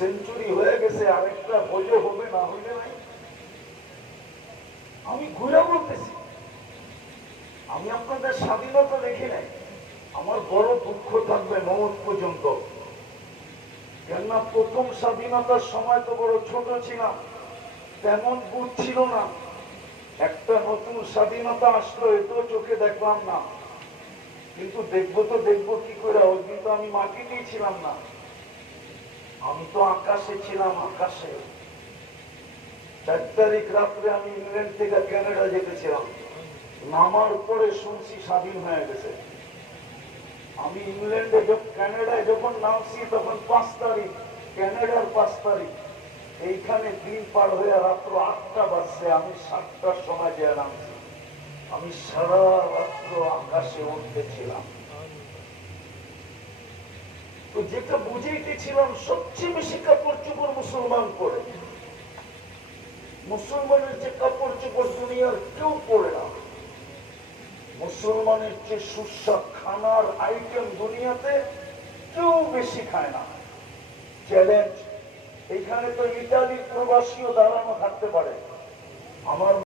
Century হয়ে গেছে, আরেকটা বইলে হবে না হইলে নাই। আমি ঘুরে বলতেছি, আমি আপনাদের স্বাধীনতা দেখি নাই। আমার বড় দুঃখ থাকবে মৌত পর্যন্ত। কেননা প্রথম স্বাধীনতার সময় তো বড় ছোট ছিলাম, তেমন বুঝ ছিল না। একটা নতুন স্বাধীনতা আসলো, এটাও চোখে দেখলাম না। কিন্তু দেখবো তো দেখবো কি করে, ওই দিন তো আমি মাটিতেই ছিলাম না, আমি তো আকাশে ছিলাম। আকাশে 4 তারিখ রাত্রে আমি ইংল্যান্ড থেকে কানাডা যেতেছিলাম, নামার পরে শুনছি স্বাধীন হয়ে গেছে। আমি ইংল্যান্ডে কানাডায় যখন নামছি তখন 5 তারিখ, কানাডার 5 তারিখ। এইখানে দিন পার হয়ে রাত্র 8টা বাজছে, আমি 7টার সময় যে নামছি। আমি সারা রাত্র আকাশে উঠতেছিলাম। তো যেটা বুঝাইতেছিলাম, সবচেয়ে বেশি কাপড় চোপড় মুসলমান পরে। মুসলমানের যে কাপড় চোপড় দুনিয়ার কেউ পরে না। মুসলমানের যে সুস্বাদ খানার আইটেম দুনিয়াতে কেউ বেশি খায় না। চ্যালেঞ্জ, এখানে তো ইতালির প্রবাসীও দাঁড়ানো থাকতে পারে। আমার